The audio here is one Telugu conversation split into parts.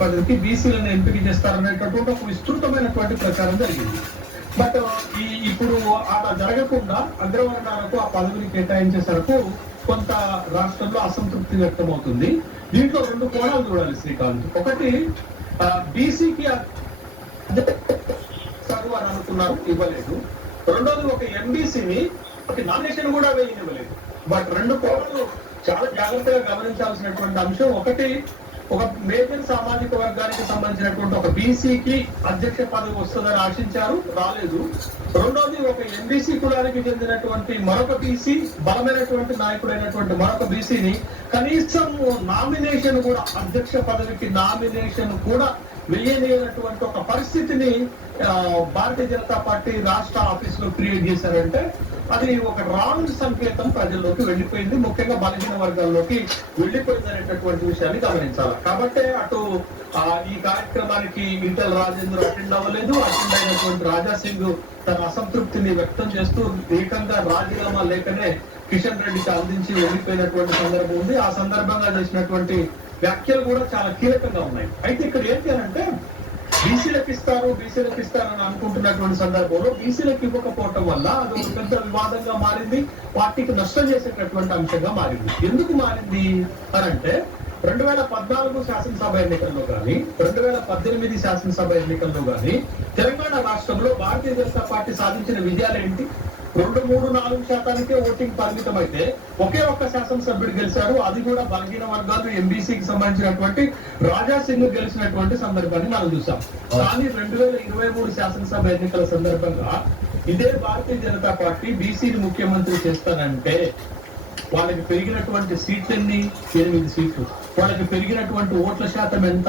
పదవికి బీసీలను ఎంపిక చేస్తారనేటటువంటి ఒక విస్తృతమైనటువంటి ప్రచారం జరిగింది. బట్ ఇప్పుడు అలా జరగకుండా అగ్రవర్ణాలకు ఆ పదవిని కేటాయించేసరికి కొంత రాష్ట్రంలో అసంతృప్తి వ్యక్తమవుతుంది. దీంట్లో రెండు కోణాలు చూడాలి శ్రీకాంత్. ఒకటి, బీసీకి చదువు అని అనుకున్నారు, ఇవ్వలేదు. రెండోది, ఒక ఎంబీసీని ఒక నామినేషన్ కూడా వేయనివ్వలేదు. బట్ రెండు కోణాలు చాలా జాగ్రత్తగా గమనించాల్సినటువంటి అంశం. ఒకటి, ఒక మేజర్ సామాజిక వర్గానికి సంబంధించినటువంటి ఒక బీసీకి అధ్యక్ష పదవి వస్తుందని ఆశించారు, రాలేదు. రెండోది, ఒక ఎంబీసీ కులానికి చెందినటువంటి మరొక బీసీ, బలమైనటువంటి నాయకుడైనటువంటి మరొక బీసీని కనీసం నామినేషన్ కూడా, అధ్యక్ష పదవికి నామినేషన్ కూడా వెయ్యలేనటువంటి ఒక పరిస్థితిని భారతీయ జనతా పార్టీ రాష్ట్ర ఆఫీసులో క్రియేట్ చేశారంటే అది ఒక రాంగ్ సంకేతం ప్రజల్లోకి వెళ్ళిపోయింది, ముఖ్యంగా బలహీన వర్గాల్లోకి వెళ్ళిపోయింది అనేటటువంటి విషయాన్ని గమనించాలి. కాబట్టి అటు ఈ కార్యక్రమానికి ఈటెల రాజేందర్ అటెండ్ అవ్వలేదు. అటెండ్ అయినటువంటి రాజా సింగ్ తన అసంతృప్తిని వ్యక్తం చేస్తూ ఏకంగా రాజీనామా లేఖనే కిషన్ రెడ్డికి అందించి వెళ్ళిపోయినటువంటి సందర్భం ఉంది. ఆ సందర్భంగా చేసినటువంటి వ్యాఖ్యలు కూడా చాలా కీలకంగా ఉన్నాయి. అయితే ఇక్కడ ఏంటి అంటే బీసీలకు ఇస్తారని అనుకుంటున్నటువంటి సందర్భంలో బీసీలకు ఇవ్వకపోవటం వల్ల అది ఒక పెద్ద వివాదంగా మారింది, పార్టీకి నష్టం చేసేటటువంటి అంశంగా మారింది. ఎందుకు మారింది అని అంటే 2014 శాసనసభ ఎన్నికల్లో కానీ 2018 శాసనసభ ఎన్నికల్లో కానీ తెలంగాణ రాష్ట్రంలో భారతీయ జనతా పార్టీ సాధించిన విజయాలు ఏంటి? 2-3-4% ఓటింగ్ పరిమితం అయితే ఒకే ఒక్క శాసనసభ్యుడు గెలిచారు. అది కూడా బలహీన వర్గాలు ఎంబీసీకి సంబంధించినటువంటి రాజా సింగ్ గెలిచినటువంటి సందర్భాన్ని మనం చూసాం. కానీ 2023 శాసనసభ ఎన్నికల సందర్భంగా ఇదే భారతీయ జనతా పార్టీ బీసీని ముఖ్యమంత్రి చేస్తానంటే వాళ్ళకి పెరిగినటువంటి సీట్లన్నీ 8 సీట్లు, వాళ్ళకి పెరిగినటువంటి ఓట్ల శాతం ఎంత?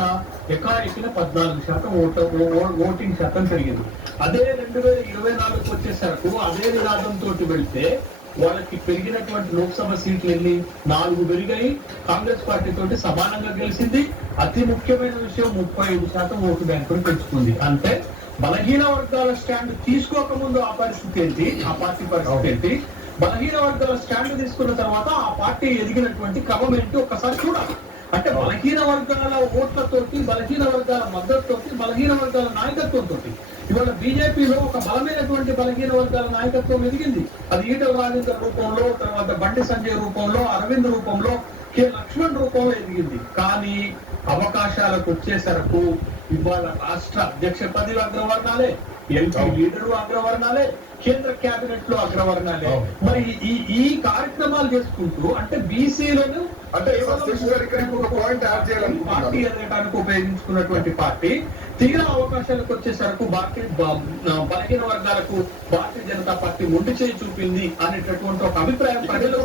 ఎకాఎకిన 14% ఓటింగ్ శాతం పెరిగింది. అదే 2024 వచ్చేసరికి అదే నినాదంతో వెళ్తే వాళ్ళకి పెరిగినటువంటి లోక్సభ సీట్లు ఎన్ని? 4 పెరిగాయి. కాంగ్రెస్ పార్టీ తోటి సమానంగా గెలిచింది. అతి ముఖ్యమైన విషయం 35% ఓటు బ్యాంకును పెంచుకుంది. అంటే బలహీన వర్గాల స్టాండ్ తీసుకోకముందు ఆ పరిస్థితి ఏంటి, ఆ పార్టీ పరిస్థితి ఏంటి, బలహీన వర్గాల స్టాండ్ తీసుకున్న తర్వాత ఆ పార్టీ ఎదిగినటువంటి క్రమం ఏంటి ఒక్కసారి చూడాలి. అంటే బలహీన వర్గాల ఓట్లతోటి, బలహీన వర్గాల మద్దతుతోటి, బలహీన వర్గాల నాయకత్వంతో ఇవాళ బీజేపీలో ఒక బలమైనటువంటి బలహీన వర్గాల నాయకత్వం ఎదిగింది. అది ఈటెల రాజేందర్ రూపంలో, తర్వాత బండి సంజయ్ రూపంలో, అరవింద్ రూపంలో, కె లక్ష్మణ్ రూపంలో ఎదిగింది. కానీ అవకాశాలకు వచ్చేసరకు ఇవాళ రాష్ట్ర అధ్యక్ష పదవి అగ్రవర్ణాలే, ఎంపీ లీడరు అగ్రవర్ణాలే, కేంద్ర కేబినెట్ లో అగ్రవర్ణాలే. మరి ఈ కార్యక్రమాలు చేసుకుంటూ అంటే బీసీలను అంటే పార్టీ ఎదగడానికి ఉపయోగించుకున్నటువంటి పార్టీ తీరా అవకాశాలకు వచ్చేసరికి బలహీన వర్గాలకు భారతీయ జనతా పార్టీ మొండి చేయి చూపింది అనేటటువంటి ఒక అభిప్రాయం ప్రజలకు.